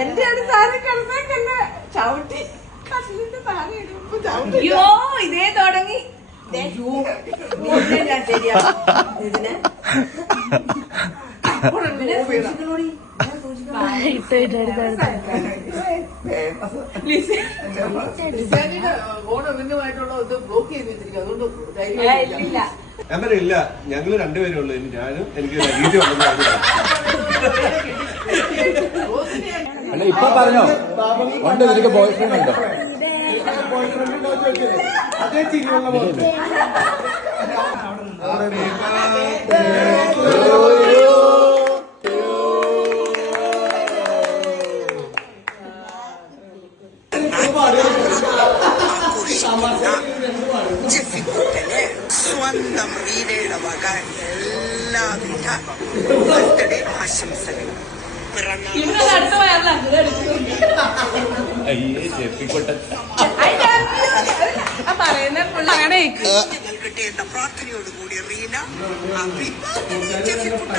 എന്റെ അടുത്ത് ആരും കിടന്നേക്കല്ല ചവിട്ടി കല്ലിന്റെ താഴെ ഇടുമ്പോ അയ്യോ ഇതേ തുടങ്ങി ഞാൻ ശരിയാ ഇതിന് ഞാൻ പറയില്ല, ഞങ്ങള് രണ്ടുപേരും ഉള്ളു, ഞാനും എനിക്ക് വീഡിയോ അല്ല ഇപ്പൊ പറഞ്ഞോ ഉണ്ട് നിനക്ക് ബോയ് ഫ്രണ്ട് ഉണ്ടോ? അതേ ചിരിയുള്ള ജെഫിക്കുട്ടന് സ്വന്തം റീനയുടെ വക എല്ലാവിധ ബർത്ത്ഡേ ആശംസകളും. പറയുന്ന പിള്ളേടെ കിട്ടേണ്ട പ്രാർത്ഥനയോടുകൂടി റീന ജെഫിക്കുട്ടൻ